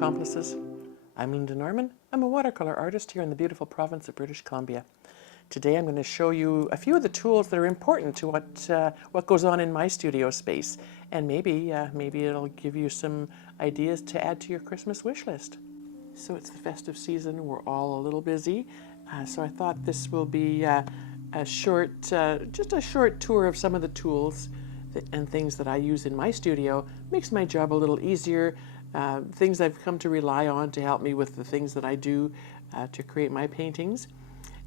accomplices. I'm Lynda Norman. I'm a watercolor artist here in the beautiful province of British Columbia. Today I'm going to show you a few of the tools that are important to what goes on in my studio space, and maybe it'll give you some ideas to add to your Christmas wish list. So it's the festive season. We're all a little busy, so I thought this will be just a short tour of some of the tools and things that I use in my studio. Makes my job a little easier. Things I've come to rely on to help me with the things that I do to create my paintings.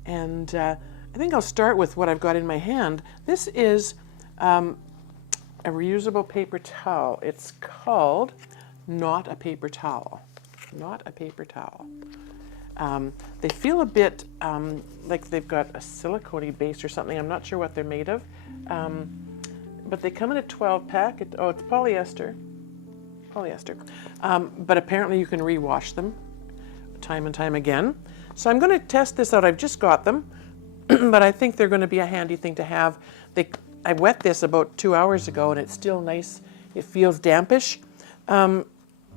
And I think I'll start with what I've got in my hand. This is a reusable paper towel. It's called Not a Paper Towel. Not a Paper Towel. They feel a bit like they've got a silicone-y base or something. I'm not sure what they're made of. But they come in a 12-pack. It's polyester. But apparently you can rewash them time and time again. So I'm going to test this out. I've just got them, but I think they're going to be a handy thing to have. I wet this about 2 hours ago, and it's still nice. It feels dampish. And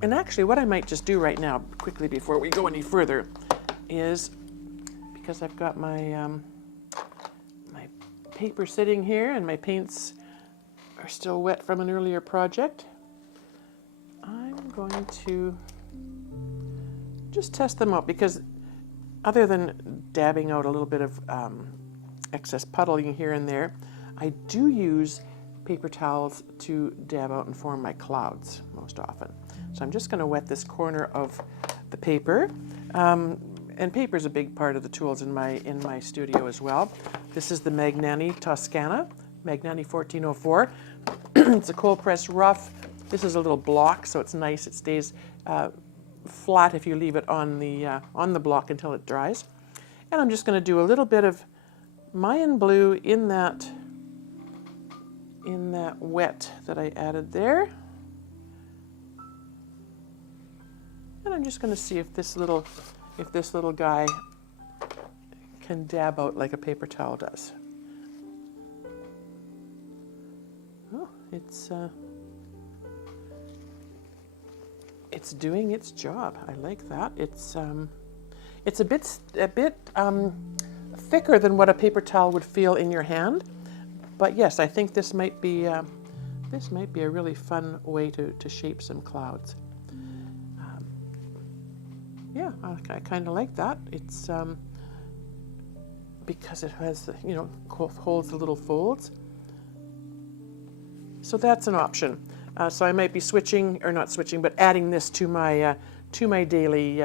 actually, what I might just do right now, quickly before we go any further, is, because I've got my my paper sitting here and my paints are still wet from an earlier project, I'm going to just test them out, because other than dabbing out a little bit of excess puddling here and there, I do use paper towels to dab out and form my clouds most often. So I'm just going to wet this corner of the paper. And paper is a big part of the tools in my studio as well. This is the Magnani Toscana, Magnani 1404. It's a cold press rough. This is a little block, so it's nice. It stays flat if you leave it on the block until it dries. And I'm just going to do a little bit of Mayan blue in that wet that I added there. And I'm just going to see if this little guy can dab out like a paper towel does. Oh, it's doing its job. I like that. It's a bit thicker than what a paper towel would feel in your hand, but yes, I think this might be a really fun way to shape some clouds. Yeah, I kind of like that. It's because it has, holds the little folds. So that's an option. So I might be adding this to my daily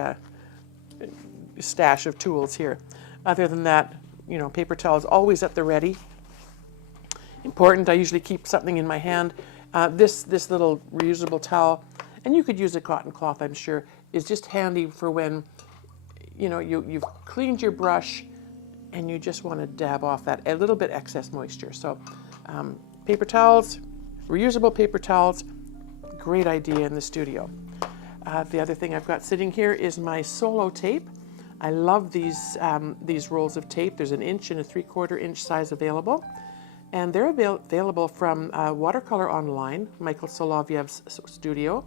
stash of tools here. Other than that, paper towel is always at the ready. Important. I usually keep something in my hand. This little reusable towel, and you could use a cotton cloth, I'm sure, is just handy for when you've cleaned your brush and you just want to dab off that a little bit excess moisture. So paper towels, reusable paper towels, great idea in the studio. The other thing I've got sitting here is my solo tape. I love these rolls of tape. There's an 1 and a 3/4 inch size available, and they're available from Watercolor online, Michael Solovyev's studio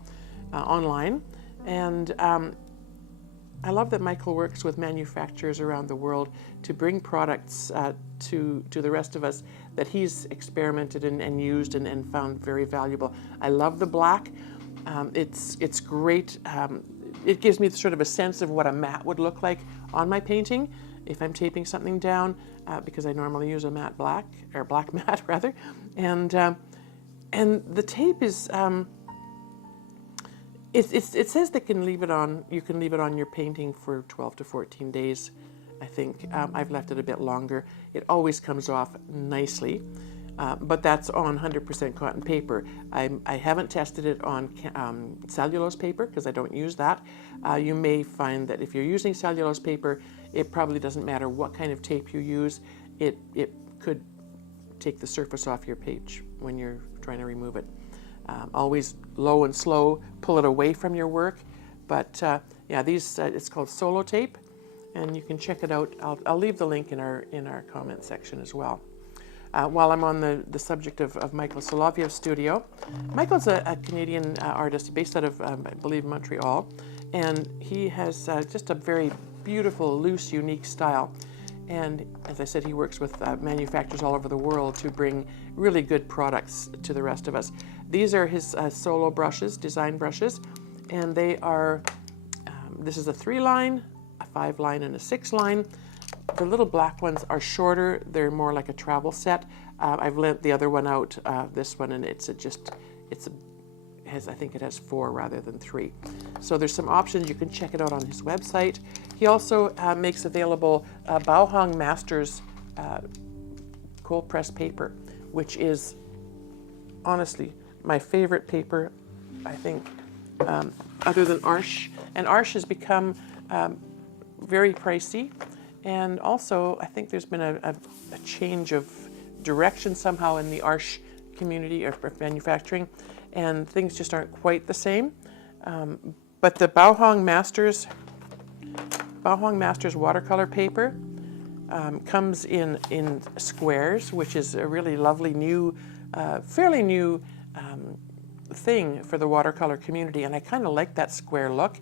online. And I love that Michael works with manufacturers around the world to bring products to the rest of us that he's experimented and used and found very valuable. I love the black. It's great. It gives me sort of a sense of what a matte would look like on my painting if I'm taping something down, because I normally use a matte black, or black matte rather. And the tape is, it says you can leave it on your painting for 12 to 14 days, I think. I've left it a bit longer. It always comes off nicely, but that's on 100% cotton paper. I haven't tested it on cellulose paper, because I don't use that. You may find that if you're using cellulose paper, it probably doesn't matter what kind of tape you use. It could take the surface off your page when you're trying to remove it. Always low and slow, pull it away from your work. But yeah, it's called Solo Tape, and you can check it out. I'll leave the link in our comment section as well. While I'm on the subject of Michael Solovyev's studio, Michael's a Canadian artist based out of, I believe, Montreal, And he has just a very beautiful, loose, unique style. And as I said, he works with manufacturers all over the world to bring really good products to the rest of us. These are his solo brushes, design brushes, and they are, this is a 3-line, a 5-line, and a 6-line. The little black ones are shorter. They're more like a travel set. I've lent the other one out, this one, and I think it has 4 rather than 3. So there's some options. You can check it out on his website. He also makes available Baohong Masters cold press paper, which is honestly my favorite paper, I think, other than Arche. And Arche has become very pricey. And also, I think there's been a change of direction somehow in the Arche community or manufacturing, and things just aren't quite the same. But the Baohong Masters watercolor paper comes in squares, which is a really lovely new, fairly new thing for the watercolor community, and I kind of like that square look.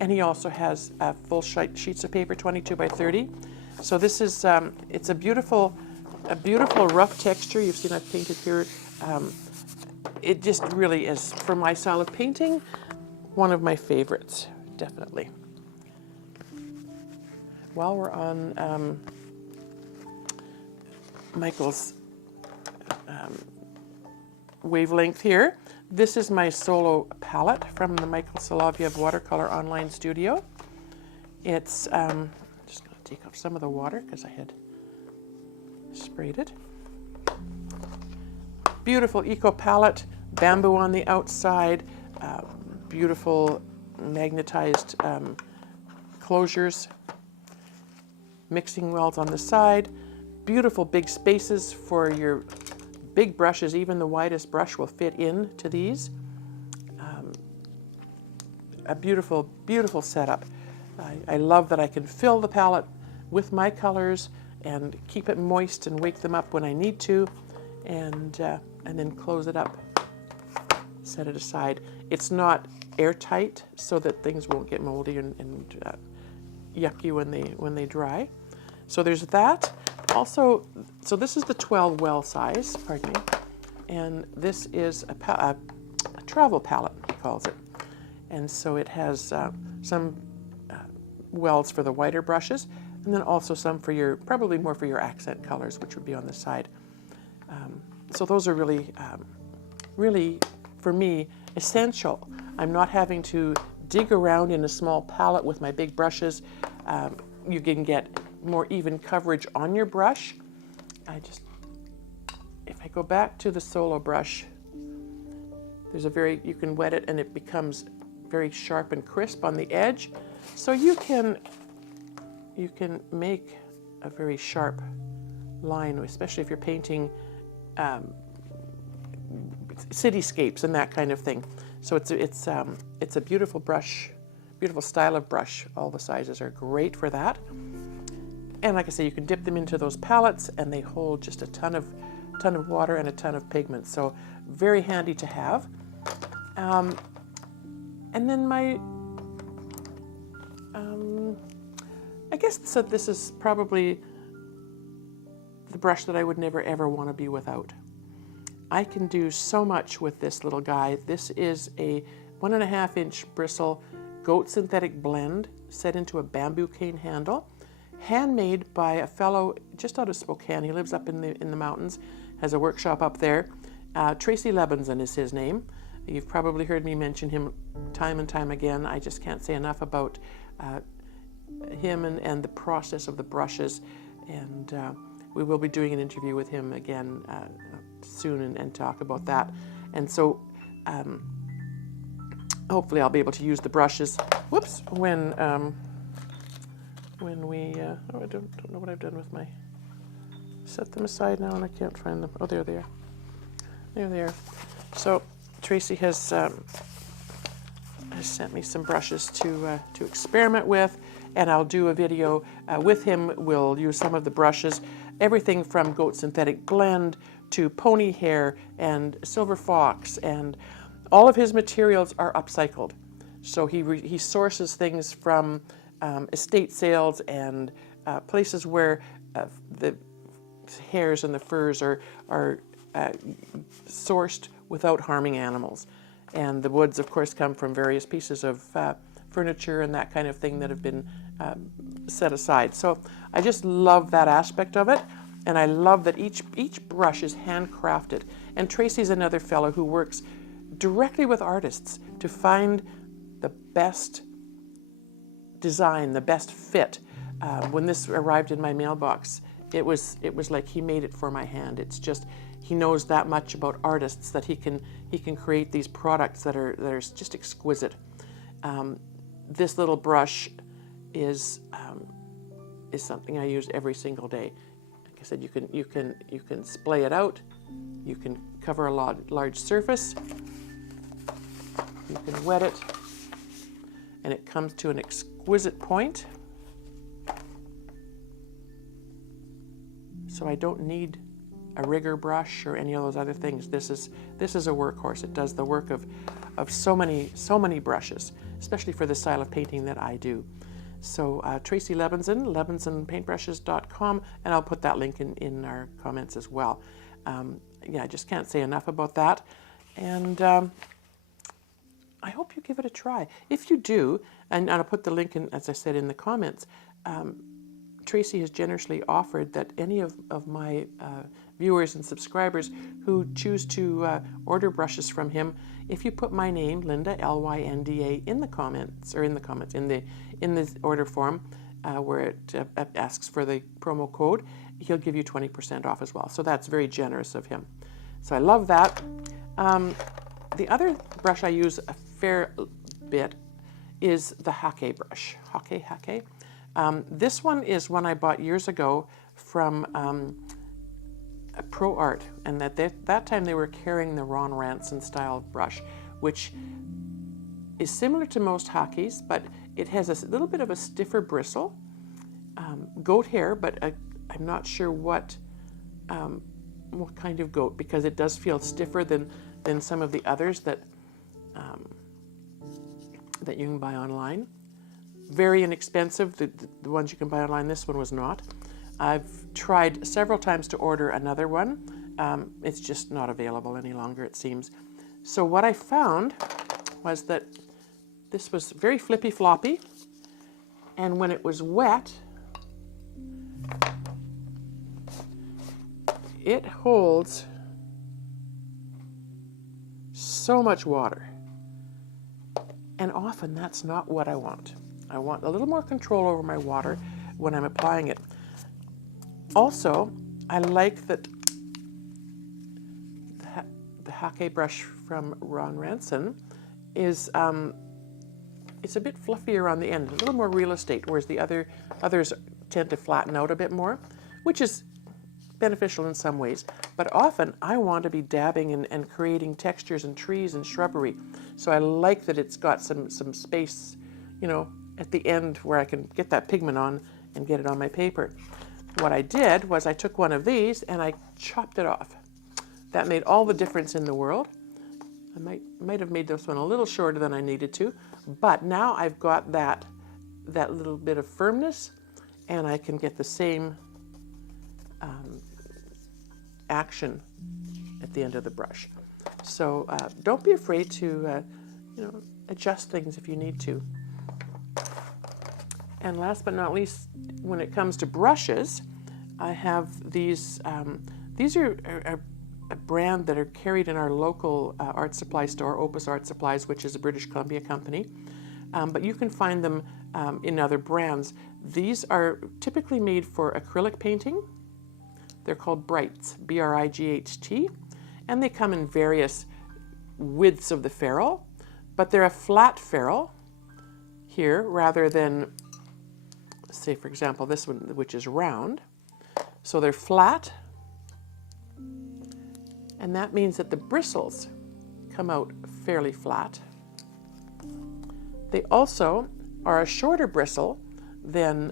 And he also has full sheets of paper, 22 by 30. So this is, it's a beautiful rough texture. You've seen I've painted here. It just really is, for my style of painting, one of my favorites, definitely. While we're on Michael's wavelength here, this is my solo palette from the Michael Solovyev Watercolor online studio. It's, I'm just going to take off some of the water because I had sprayed it. Beautiful eco palette, bamboo on the outside, beautiful magnetized closures, mixing wells on the side, beautiful big spaces for your big brushes. Even the widest brush will fit into these. A beautiful, beautiful setup. I love that I can fill the palette with my colors and keep it moist and wake them up when I need to, and then close it up, set it aside. It's not airtight so that things won't get moldy and yucky when they dry. So there's that. Also, so this is the 12 well size, pardon me, and this is a travel palette, he calls it. And so it has some wells for the whiter brushes, and then also some for your, probably more for your accent colors, which would be on the side. So those are really, really, for me, essential. I'm not having to dig around in a small palette with my big brushes. You can get more even coverage on your brush. If I go back to the solo brush, there's you can wet it and it becomes very sharp and crisp on the edge. So you can make a very sharp line, especially if you're painting cityscapes and that kind of thing. So it's a beautiful brush, beautiful style of brush. All the sizes are great for that. And like I say, you can dip them into those palettes and they hold just a ton of water and a ton of pigment. So very handy to have. And then I guess this is probably the brush that I would never ever want to be without. I can do so much with this little guy. This is a 1.5 inch bristle goat synthetic blend set into a bamboo cane handle, handmade by a fellow just out of Spokane. He lives up in the mountains, has a workshop up there. Tracy Levinson is his name. You've probably heard me mention him time and time again. I just can't say enough about him and the process of the brushes. And we will be doing an interview with him again soon and talk about that. And so hopefully I'll be able to use the brushes, when we, I don't know what I've done with my, set them aside now and I can't find them. Oh, there they are. There they are. So Tracy has sent me some brushes to experiment with, and I'll do a video with him. We'll use some of the brushes, everything from goat synthetic blend to pony hair and silver fox, and all of his materials are upcycled. So he sources things from estate sales and places where the hairs and the furs are sourced without harming animals. And the woods, of course, come from various pieces of furniture and that kind of thing that have been set aside. So I just love that aspect of it. And I love that each brush is handcrafted. And Tracy's another fellow who works directly with artists to find the best design, the best fit. When this arrived in my mailbox, it was like he made it for my hand. It's just, he knows that much about artists that he can create these products that are just exquisite. This little brush is something I use every single day. Like I said, you can splay it out. You can cover a large surface. You can wet it, and it comes to an exquisite point. So I don't need a rigger brush or any of those other things. This is a workhorse. It does the work of so many brushes, especially for the style of painting that I do. So Tracy Levinson, levinsonpaintbrushes.com, and I'll put that link in our comments as well. Yeah, I just can't say enough about that. And I hope you give it a try. If you do, and I'll put the link in, as I said, in the comments, Tracy has generously offered that any of my viewers and subscribers who choose to order brushes from him, if you put my name, Lynda, Lynda, in the comments, in the order form, where it asks for the promo code, he'll give you 20% off as well. So that's very generous of him. So I love that. The other brush I use a fair bit is the Hake brush. Hake. This one is one I bought years ago from Pro Art, and that time they were carrying the Ron Ranson style brush, which is similar to most Hakes, but it has a little bit of a stiffer bristle, goat hair, but I'm not sure what kind of goat, because it does feel stiffer than some of the others that you can buy online. Very inexpensive, the ones you can buy online. This one was not. I've tried several times to order another one. It's just not available any longer, it seems. So what I found was that this was very flippy floppy, and when it was wet, it holds so much water. And often that's not what I want. I want a little more control over my water when I'm applying it. Also, I like that the Hake brush from Ron Ranson is it's a bit fluffier on the end, a little more real estate, whereas the others tend to flatten out a bit more, which is beneficial in some ways. But often I want to be dabbing and creating textures and trees and shrubbery. So I like that it's got some space, at the end where I can get that pigment on and get it on my paper. What I did was I took one of these and I chopped it off. That made all the difference in the world. I might have made this one a little shorter than I needed to, but now I've got that little bit of firmness, and I can get the same action at the end of the brush. So don't be afraid to adjust things if you need to. And last but not least, when it comes to brushes, I have these. These are a brand that are carried in our local art supply store, Opus Art Supplies, which is a British Columbia company. But you can find them in other brands. These are typically made for acrylic painting. They're called Brights, B-R-I-G-H-T, and they come in various widths of the ferrule, but they're a flat ferrule here rather than, say, for example, this one, which is round. So they're flat, and that means that the bristles come out fairly flat. They also are a shorter bristle than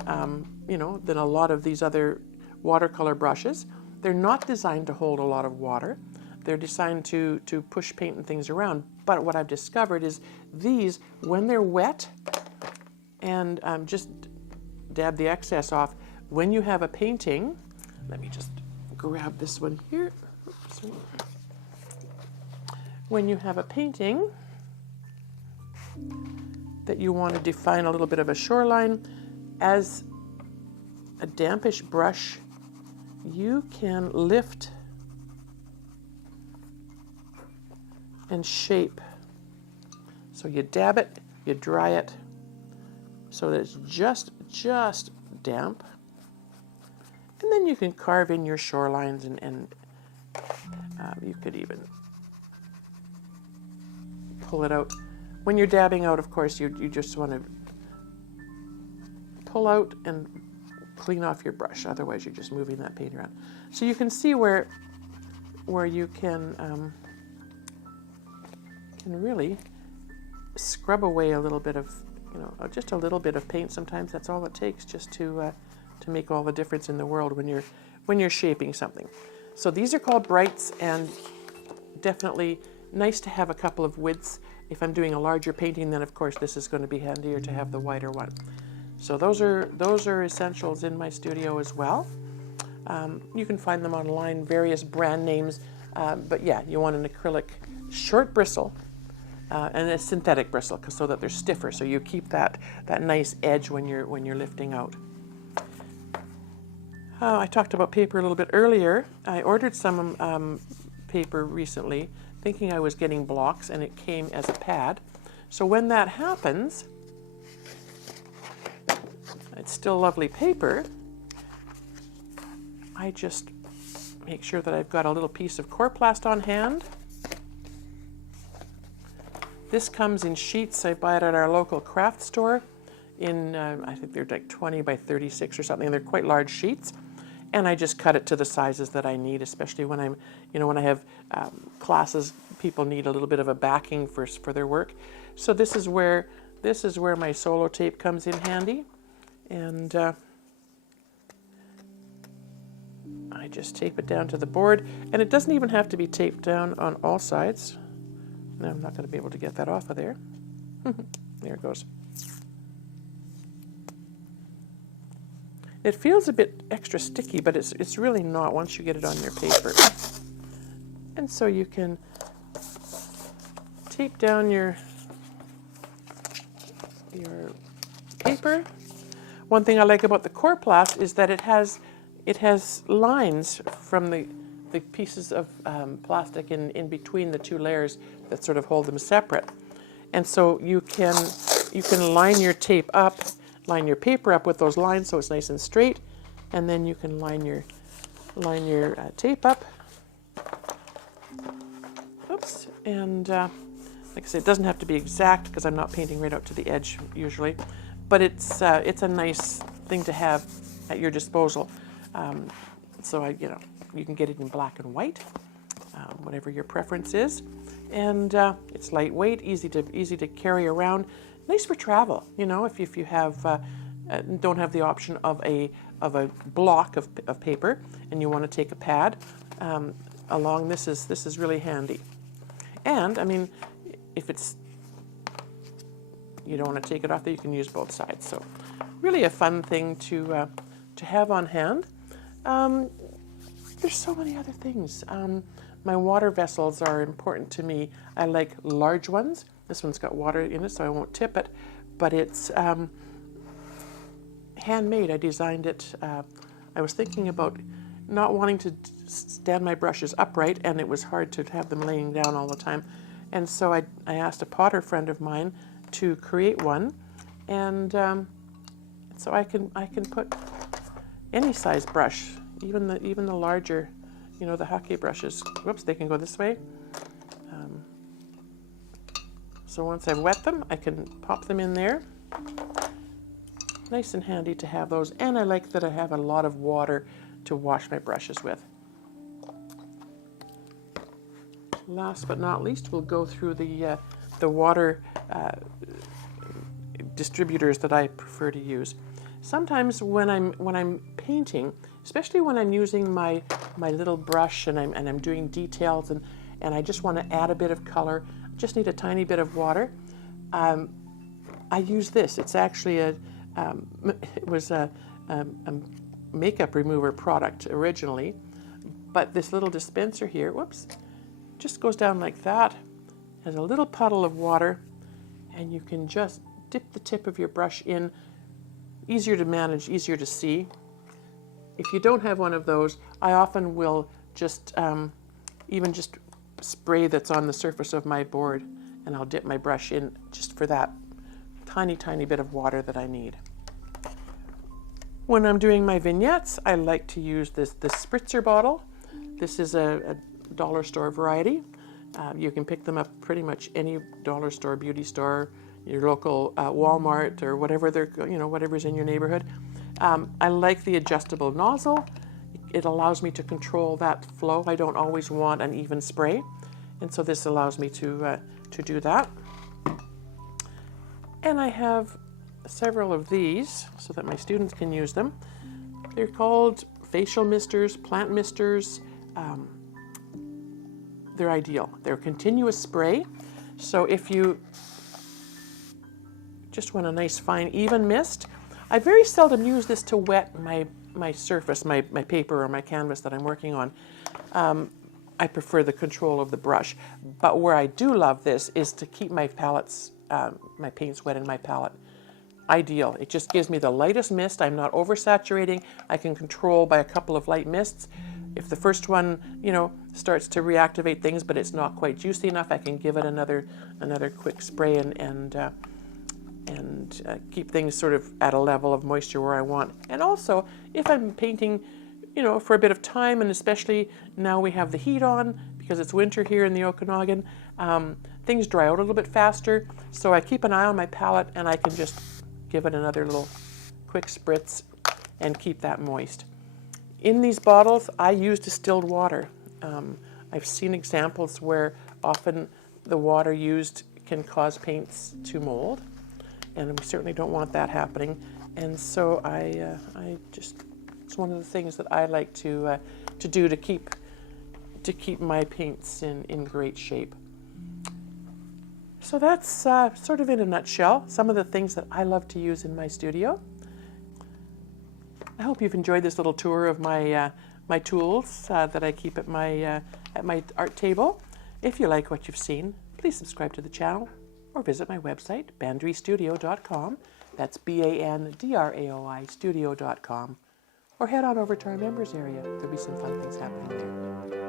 than a lot of these other watercolor brushes. They're not designed to hold a lot of water. They're designed to push paint and things around. But what I've discovered is these, when they're wet, and just dab the excess off. When you have a painting, let me just grab this one here. Oops. When you have a painting that you want to define a little bit of a shoreline, as a dampish brush, you can lift and shape. So you dab it, you dry it, so that it's just damp. And then you can carve in your shorelines, and you could even pull it out. When you're dabbing out, of course, you just want to pull out and clean off your brush. Otherwise, you're just moving that paint around. So you can see where you can really scrub away a little bit of, just a little bit of paint. Sometimes that's all it takes, just to make all the difference in the world when you're shaping something. So these are called brights, and definitely nice to have a couple of widths. If I'm doing a larger painting, then of course this is going to be handier to have the wider one. So those are essentials in my studio as well. You can find them online, various brand names, but yeah, you want an acrylic short bristle and a synthetic bristle, so that they're stiffer, so you keep that nice edge when you're lifting out. I talked about paper a little bit earlier. I ordered some paper recently, thinking I was getting blocks, and it came as a pad. So when that happens, it's still lovely paper. I just make sure that I've got a little piece of Coroplast on hand. This comes in sheets. I buy it at our local craft store in, I think they're like 20 by 36 or something. They're quite large sheets. And I just cut it to the sizes that I need, especially when I'm, when I have classes, people need a little bit of a backing for their work. So this is where my solo tape comes in handy. And I just tape it down to the board, and it doesn't even have to be taped down on all sides. No, I'm not going to be able to get that off of there. There it goes. It feels a bit extra sticky, but it's really not once you get it on your paper. And so you can tape down your paper. One thing I like about the Coroplast is that it has lines from the pieces of plastic in between the two layers that sort of hold them separate. And so you can line your tape up, line your paper up with those lines so it's nice and straight, and then you can line your tape up. Oops, and like I said, it doesn't have to be exact because I'm not painting right out to the edge usually, but it's a nice thing to have at your disposal. So you can get it in black and white, whatever your preference is, and it's lightweight, easy to carry around. Nice for travel, if you have don't have the option of a block of paper and you want to take a pad along. This is really handy. And I mean, if you don't want to take it off there, you can use both sides. So really a fun thing to have on hand. There's so many other things. My water vessels are important to me. I like large ones. This one's got water in it, so I won't tip it, but it's handmade. I designed it. I was thinking about not wanting to stand my brushes upright, and it was hard to have them laying down all the time. And so I asked a potter friend of mine to create one, and so I can put any size brush, even the larger, the Hake brushes. Whoops, they can go this way. So once I've wet them, I can pop them in there. Nice and handy to have those, and I like that I have a lot of water to wash my brushes with. Last but not least, we'll go through the water distributors that I prefer to use. Sometimes when I'm painting, especially when I'm using my little brush and I'm doing details and I just want to add a bit of color. I just need a tiny bit of water. I use this. It's actually it was a makeup remover product originally, but this little dispenser here, whoops, just goes down like that, has a little puddle of water, and you can just dip the tip of your brush in. Easier to manage, easier to see. If you don't have one of those, I often will just even just spray that's on the surface of my board, and I'll dip my brush in just for that tiny bit of water that I need. When I'm doing my vignettes, I like to use this spritzer bottle. This is a dollar store variety. You can pick them up pretty much any dollar store, beauty store, your local Walmart, or whatever whatever's in your neighborhood. I like the adjustable nozzle. It allows me to control that flow. I don't always want an even spray, and so this allows me to do that. And I have several of these so that my students can use them. They're called facial misters, plant misters. They're ideal. They're continuous spray. So if you just want a nice fine even mist, I very seldom use this to wet my surface, my paper or my canvas that I'm working on. I prefer the control of the brush. But where I do love this is to keep my palettes, my paints wet in my palette. Ideal. It just gives me the lightest mist. I'm not oversaturating. I can control by a couple of light mists. If the first one, starts to reactivate things, but it's not quite juicy enough, I can give it another quick spray and keep things sort of at a level of moisture where I want. And also, if I'm painting, for a bit of time, and especially now we have the heat on because it's winter here in the Okanagan, things dry out a little bit faster. So I keep an eye on my palette, and I can just give it another little quick spritz and keep that moist. In these bottles, I use distilled water. I've seen examples where often the water used can cause paints to mold, and we certainly don't want that happening. And so it's one of the things that I like to do to keep my paints in great shape. So that's sort of in a nutshell some of the things that I love to use in my studio. I hope you've enjoyed this little tour of my tools that I keep at my art table. If you like what you've seen, please subscribe to the channel or visit my website, bandraistudio.com. That's BANDRAOI studio.com. Or head on over to our members area. There'll be some fun things happening there.